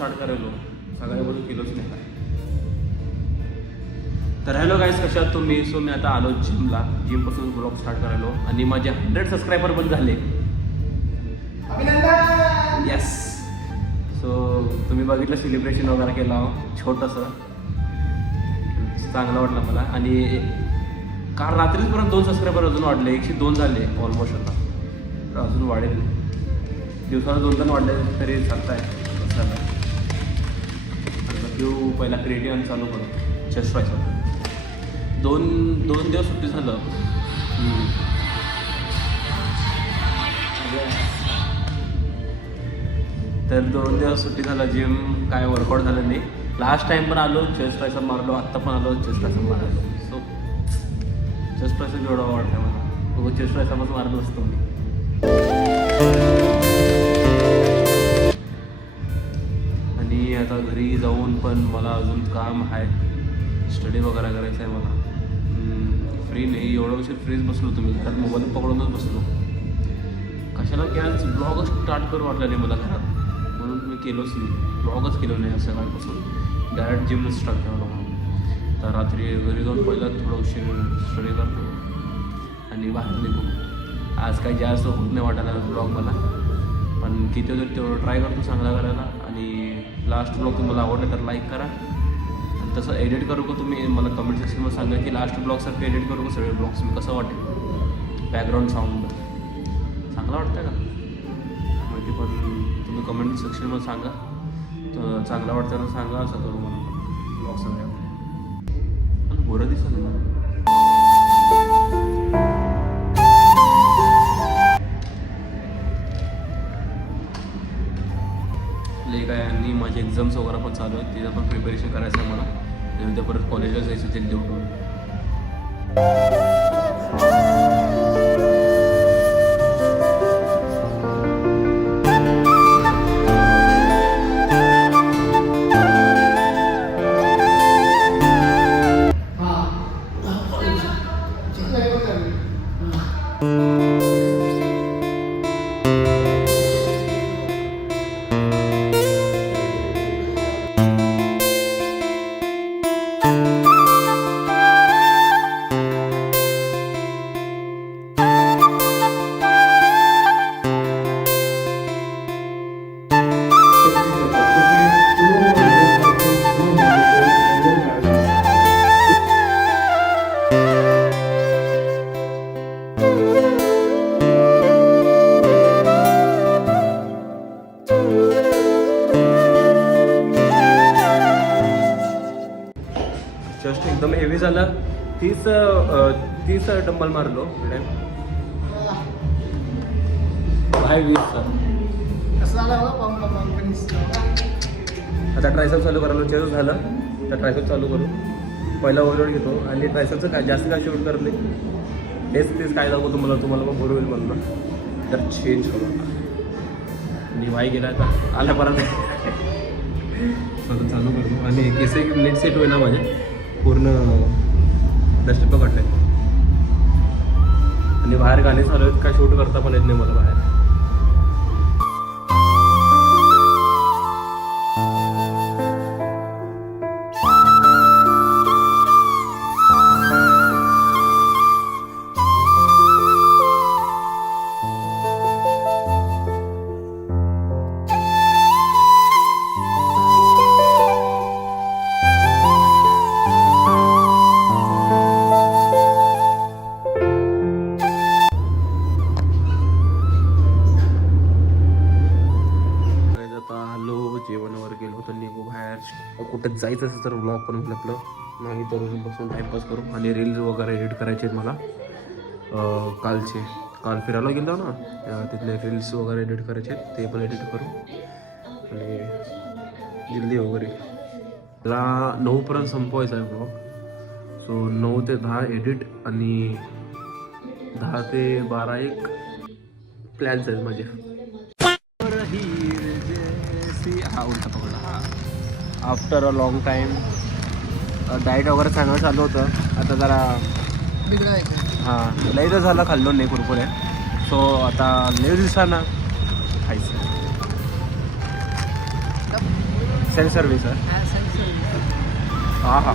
Start करायलो सगळ्याबरोबर केलोच नाही काय. तर हॅलो गाईज, कशात तुम्ही? सो मी आता आलो जिमपासून ब्लॉग स्टार्ट करायलो आणि माझे 100 सबस्क्रायबर पण झाले. येस. सो तुम्ही बघितलं सेलिब्रेशन वगैरे केलं छोटंसं, चांगलं वाटलं मला. आणि काल रात्रीपर्यंत 2 सबस्क्रायबर अजून वाढले, 102 झाले ऑलमोस्ट. आता तर अजून वाढेल, दिवसाला 2-3 वाढले तरी चालत आहे. चालतं तू पहिला क्रिएटिव्ह चालू करू चेस्ट व्हायचं. दोन दिवस सुट्टी झालं. तर 2 दिवस सुट्टी झालं, जिम काय वर्कआउट झालं नाही. लास्ट टाइम पण आलो चेस्ट ट्रायसेप मारलो, आत्ता पण आलो चेस्ट ट्रायसेप मारायलो. सो चेस्ट ट्रायसेप एवढं आवडतं मला, चेस्ट ट्रायसेपच मारलो असतो मी. आणि आता घरी जाऊन पण मला अजून काम आहे, स्टडी वगैरे करायचं आहे मला. फ्री नाही, एवढं उशीर फ्रीच बसलो. तुम्ही घरात मोबाईल पकडूनच बसलो. कशाला की आज ब्लॉगच स्टार्ट करू वाटलं नाही मला घरात, म्हणून मी केलोच नाही, ब्लॉगच केलो नाही. सकाळपासून डायरेक्ट जिमच स्टार्ट केलं म्हणून. तर रात्री घरी जाऊन पहिला थोडं उशीर स्टडी करतो आणि बाहेर निघू. आज काही जास्त होत नाही वाटायला ब्लॉग मला, पण किती होतं तेवढं ट्राय करतो चांगला करायला. आणि लास्ट ब्लॉग तुम्हाला आवडलं तर लाईक करा. आणि तसं एडिट करू का तुम्ही मला कमेंट सेक्शनमध्ये सांगा की लास्ट ब्लॉगसारखं एडिट करू का सगळे ब्लॉग्स मी कसं वाटेल. बॅकग्राऊंड साऊंड चांगलं वाटतं का माहिती, पण तुम्ही कमेंट सेक्शनमध्ये सांगा. तर चांगलं वाटतं ना सांगा, असं करू मला ब्लॉग सगळ्या. पण बरं दिसत ना काय. आणि माझे एक्झाम्स वगैरे पण चालू आहेत, तिथं पण प्रिपरेशन करायचं आहे मला. आणि उद्या परत कॉलेजला जायचं जल्दी उठून. जस्ट एकदम हेवी झालं. 30 डंबल मारलो बाय 20. आता ट्रायसेप चालू करायला चेस्ट झालं, तर ट्रायसेप चालू करू. पहिला ओव्हरलोड घेतो आणि ट्रायसेपचं काय जास्त काय शूट करत नाही. तेच काय दाखवतो तुम्हाला पण बरं होईल म्हणून. तर चेंज करू आणि भाई गेला आता आल्या परत स्वतः चालू करतो. आणि केस एक नेट सेट होईल ना माझे पूर्ण डस्टप काढले. आणि बाहेर गाणे चालू आहेत, काय शूट करता पण येत नाही मला बाहेर. जेवण वगैरे गेलो होतं, निघू बाहेर. कुठं जायचं असेल तर ब्लॉग पण आपलं, नाही तर बसून टाईमपास करू. आणि रील्स वगैरे एडिट करायचे आहेत मला. काल फिरायला गेलो ना, तिथले रील्स वगैरे एडिट करायचे आहेत, ते पण एडिट करू. आणि जल्दी वगैरे त्याला 9पर्यंत संपवायचं आहे ब्लॉग. सो 9 ते 10 एडिट आणि 10 ते 12 एक प्लॅन्स आहेत माझे. हा उलटा पकडला. हा after a long time diet वगैरे चांगलं चालू होतं. आता जरा हां लई तर झालं खाल्लो नाही कुरकुरे. सो आता लई दिवसांना खायचं. सेल्फ सर्व्हिस आहे. हा सेल्फ सर्व्हिस. हां हां.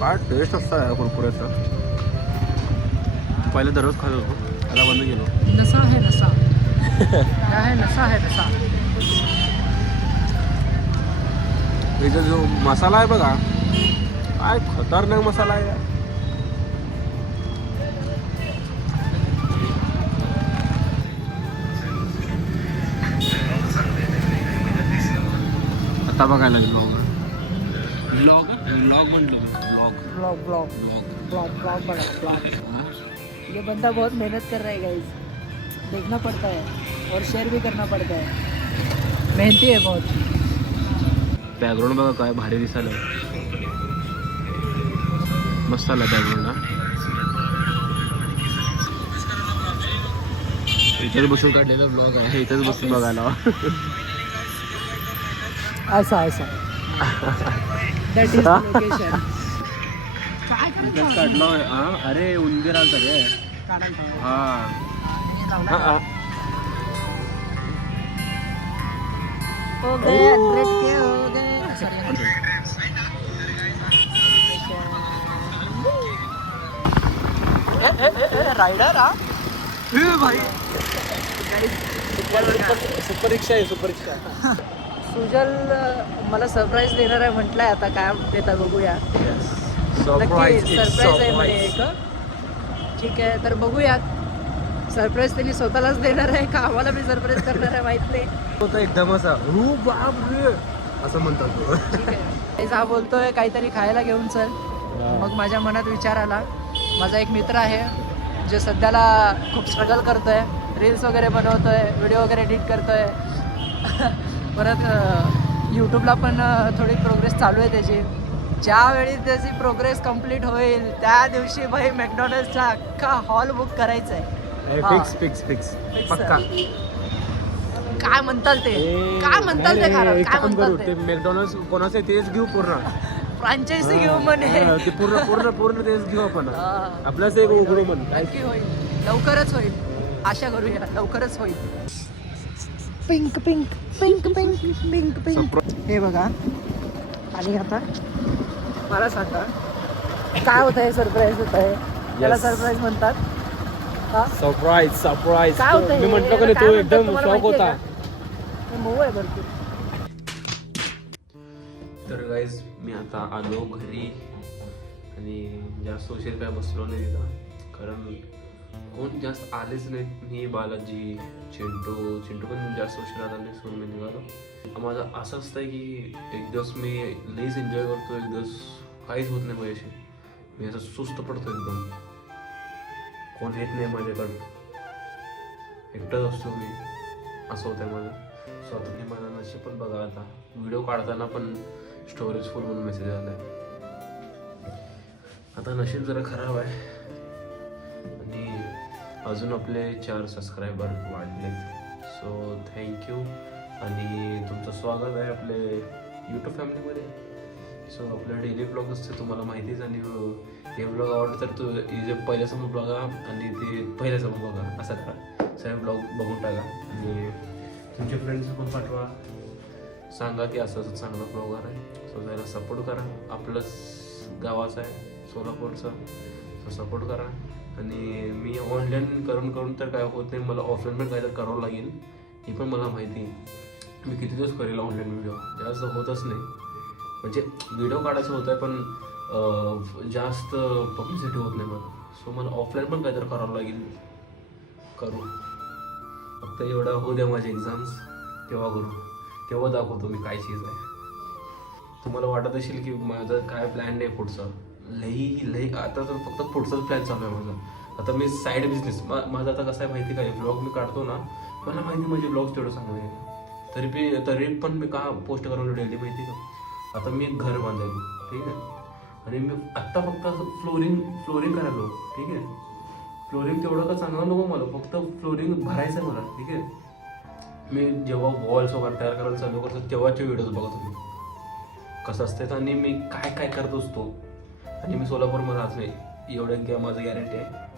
काय टेस्ट असतं या कुरकुऱ्याचं. पहिले दररोज खात होतो, आता बंद केलो. नसा है नसा. क्या है नसा है नसा. इथं जो मसाला आहे बघा, काय खतरनाक मसाला आहे. आता बघायला ब्लॉग ब्लॉग ब्लॉग म्हटलं blog blog blog blog blog blog बना ब्लॉग. ये बंदा बहुत मेहनत कर रहा है गाइस. देखना पड़ता है और शेयर भी करना पड़ता है. मेहनती है बहुत. बॅकग्राऊंड बघा काय भारी दिसायला. मस्त आला बॅकग्राऊंडला. इथेच बसून काढलेला ब्लॉग आहे, इथेच बसून बघायला. ऐसा ऐसा. That is the location. इथेच काढलो. हां अरे उंदीर आलता रे. हां हां. हो गए 100 के हो गए. सॉरी. राइडर हा भाई सुपर रिक्षा आहे. सुपर रिक्षा. सुजल मला सरप्राईज देणार आहे म्हटलंय. आता काय देता बघूया. नक्की सरप्राईज आहे म्हणे एक. ठीक आहे तर बघूया. सरप्राईज त्यांनी स्वतःलाच देणार आहे का आम्हाला मी सरप्राईज करणार आहे माहित नाही. होतं एकदम असा रू बाप रे असं म्हणतात तो. ठीक आहे. हा बोलतोय काहीतरी खायला घेऊन चल. मग माझ्या मनात विचार आला. माझा एक मित्र आहे जे सध्याला खूप स्ट्रगल करतोय. रील्स वगैरे बनवतोय, व्हिडिओ वगैरे एडिट करतोय. परत यूट्यूबला पण थोडी प्रोग्रेस चालू आहे त्याची. ज्यावेळी त्याची प्रोग्रेस कंप्लीट होईल त्या दिवशी भाई मॅकडॉनल्ड्सचा अख्खा हॉल बुक करायचा आहे. फिक्स फिक्स फिक्स पक्का. काय म्हणताल ते काय म्हणताल ते खरं काय म्हणताल ते मॅकडॉनल्ड्स कोणाचं तेच घेऊ पूर्ण. फ्रँचायझी घेऊ म्हणे. ते पूर्ण पूर्ण पूर्ण तेच घेऊ आपण. आपल्याच एक उघडू म्हण. नक्की होईल. लवकरच होईल. आशा करूया लवकरच होईल. Pink pink pink pink pink pink. हे बघा. आणि आता मला सांगा काय होत आहे. सरप्राईज होत आहे. त्याला सरप्राईज म्हणतात. Surprise surprise. काय होतंय? मी म्हटलं का नाही तो एकदम शॉक होता. मऊ आहे भरपूर. तर गाईज मी आता आलो घरी आणि जास्त उशीर काय बसलो नाही तिथं. कारण कोण जास्त आलेच नाहीत. मी बालाजी चिंटू पण जास्त उशीर आला नाही. सोडून मी निघालो. माझं असं असतं की एक दिवस मी लईच एन्जॉय करतो, एक दिवस काहीच होत नाही माझ्याशी. मी असं सुस्त पडतो एकदम. कोण येत नाही माझ्याकडं, एकटाच असतो मी. असं होतं आहे माझं. सो आता मी माझा नशीब पण बघा. आता व्हिडिओ काढताना पण स्टोरेज फुल म्हणून मेसेज आला आहे. आता नशीब जरा खराब आहे. आणि अजून आपले 4 सबस्क्रायबर वाढलेत. So thank you. आणि तुमचं स्वागत आहे आपले यूट्यूब फॅमिलीमध्ये. सो आपलं डेली ब्लॉग असते तुम्हाला माहितीच. आणि हे ब्लॉग आवडतं तर तू जे पहिल्यासमोर बघा आणि ते पहिल्यासमोर बघा असं करा. सगळे ब्लॉग बघून टाका आणि तुमच्या फ्रेंड्स पण पाठवा. सांगा की असं असं चांगला ब्लॉगर आहे. सो त्याला सपोर्ट करा. आपलंच गावाचं आहे सोलापूरचं. सो सपोर्ट करा. आणि मी ऑनलाईन करून तर काय होत नाही. मला ऑफलाईन पण काहीतरी करावं लागेल. ही पण मला माहिती आहे. मी किती दिवस करेल ऑनलाईन व्हिडिओ. जास्त होतच नाही. म्हणजे व्हिडिओ काढायचं होतं आहे पण जास्त पब्लिसिटी होत नाही मला. सो मला ऑफलाईन पण काहीतरी करावं लागेल. करू. फक्त एवढा होऊ द्या माझे एक्झाम्स तेव्हा करू. तेव्हा दाखवतो मी काय चीज आहे. तुम्हाला वाटत असेल की माझं काय प्लॅन नाही पुढचं. लई आता तर फक्त पुढचाच प्लॅन चालू आहे माझा. आता मी साईड बिझनेस माझा आता कसं आहे माहिती काय. ब्लॉग मी काढतो ना, मला माहिती माझे ब्लॉग्स तेवढं चांगले आहे. तरी पण मी का पोस्ट करून डेली माहिती का. आता मी घर बांधायलो ठीक आहे. आणि मी आत्ता फक्त असं फ्लोरिंग करायलो ठीक आहे. फ्लोरिंग तेवढं का चांगलं नको मला. फक्त फ्लोरिंग भरायचं आहे मला ठीक आहे. मी जेव्हा वॉल्स वगैरे तयार करायला चालू करतो तेव्हाचे व्हिडिओज बघा तुम्ही कसं असतं. आणि मी काय करत असतो. आणि मी सोलापूरमध्ये राहत नाही. एवढं किंवा माझं गॅरंटी आहे.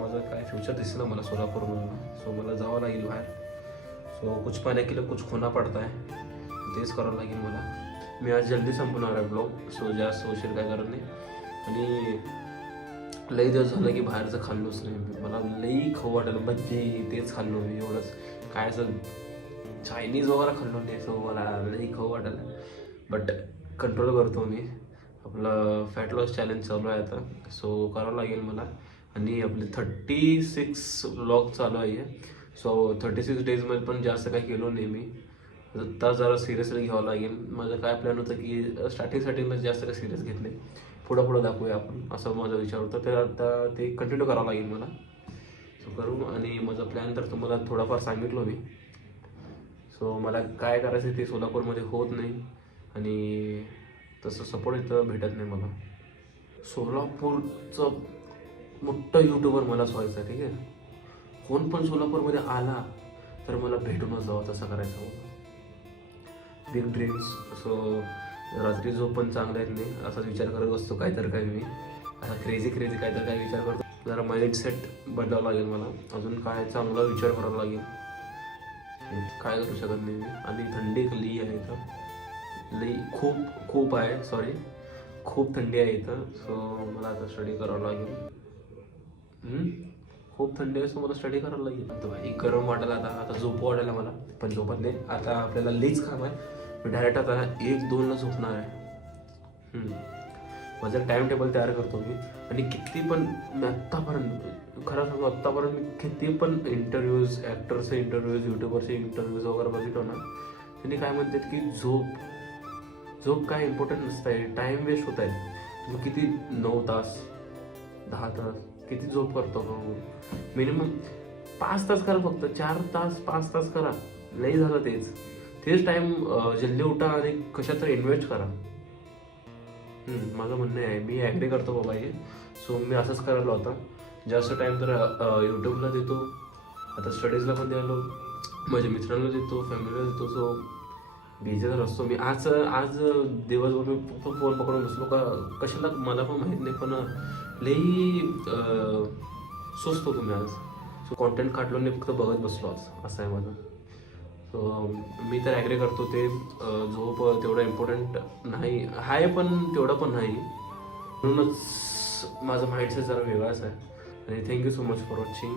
माझं काय फ्युचर दिसेल ना मला सोलापूरमधून. सो मला जावं लागेल बाहेर. सो कुछ पाने के लिए कुछ खोना पडता है, तेच करावं लागेल मला. मी आज जल्दी संपवणार आहे ब्लॉग. सो जास्त उशीर काय करत नाही. आणि लई दिवस झालं की बाहेरचं खाल्लोच नाही. मला लई खाऊ वाटलं भजी, तेच खाल्लो मी. एवढंच काय असं चायनीज वगैरे खाल्लो नाही. सो मला लई खाऊ वाटलं. बट कंट्रोल करतो मी. आपलं फॅट लॉस चॅलेंज चालू आहे आता. सो करावं लागेल मला. आणि आपले 36 व्लॉग चालू आहे. सो 36 डेजमध्ये पण जास्त काही केलो नाही मी. आता जरा सिरियसली घ्यावं लागेल. माझं काय प्लॅन होतं की स्टार्टिंगला जास्त काही सिरियस घेत नाही, पुढं दाखवूया आपण, असं माझा विचार होता. तर आता ते कंटिन्यू करावं लागेल मला. सो करू. आणि माझा प्लॅन तर तुम्हाला थोडाफार सांगितलो मी. सो मला काय करायचं ते सोलापूरमध्ये होत नाही आणि तसं सपोर्ट इथं भेटत नाही मला. सोलापूरचं मोठं यूट्यूबर मलाच व्हायचं आहे. ठीक आहे, कोण पण सोलापूरमध्ये आला तर मला भेटूनच जावं, तसं करायचं मला. Big dreams. सो रात्री झोप पण चांगला आहेत नाही, असाच विचार करत असतो काहीतरी काय मी. असा क्रेझी काहीतरी काय विचार करतो. जरा माइंडसेट बदलावं लागेल मला. अजून काय चांगला विचार करावा लागेल. काय करू शकत नाही मी. आणि थंडी लई आहे इथं, लई खूप आहे. सॉरी, खूप थंडी आहे इथं. सो मला आता स्टडी करावं लागेल. खूप थंडी आहे. सो मला स्टडी करावं लागेल. आता भाई गरम वाटायला, आता झोप वाटायला मला. पण झोपत नाही. आता आपल्याला लईच काम आहे. मी डायरेक्ट आता 1-2ला झोपणार आहे. माझं टाइम टेबल तयार करतो मी. आणि किती पण मी आत्तापर्यंत, खरं सांगू, आत्तापर्यंत मी किती पण इंटरव्ह्यूज, ॲक्टरचे इंटरव्ह्यूज, यूट्यूबरचे इंटरव्ह्यूज वगैरे बघितलो ना, त्यांनी काय म्हणतात की झोप काय इम्पॉर्टंट नसतं आहे, टाईम वेस्ट होत आहे. तुम्ही किती 9 तास 10 तास किती झोप करतो का? मिनिमम 5 तास करा, फक्त 4 तास 5 तास करा. लई झालं तेच टाईम जल्दी उठा आणि कशात तरी इन्व्हेस्ट करा. माझं म्हणणं आहे, मी ॲग्री करतो बाबा हे. सो मी असंच करायला होता. जास्त टाईम तर यूट्यूबला देतो, आता स्टडीजला पण द्यायलो, माझ्या मित्रांना देतो, फॅमिलीला देतो. सो बिझी तर असतो मी. आज दिवसभर मी फक्त फोन पकडून बसलो का कशाला मला पण माहीत नाही. पण लई सुस्त होतो मी आज. सो कॉन्टेंट काढलो नाही, फक्त बघत बसलो आज, असं आहे माझं. सो मी तर ॲग्री करतो ते झोप तेवढं इम्पॉर्टंट नाही आहे, पण तेवढं पण नाही. म्हणूनच माझं माइंडसेट जरा वेगळाच आहे. आणि thank you so much for watching.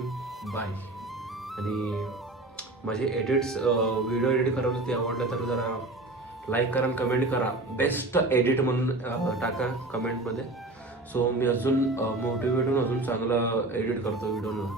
Bye. आणि माझे व्हिडिओ एडिट करायला ते आवडलं तर जरा लाईक करा, कमेंट करा. बेस्ट एडिट म्हणून टाका कमेंटमध्ये. सो मी अजून मोटिवेट होऊन अजून चांगलं एडिट करतो व्हिडिओला.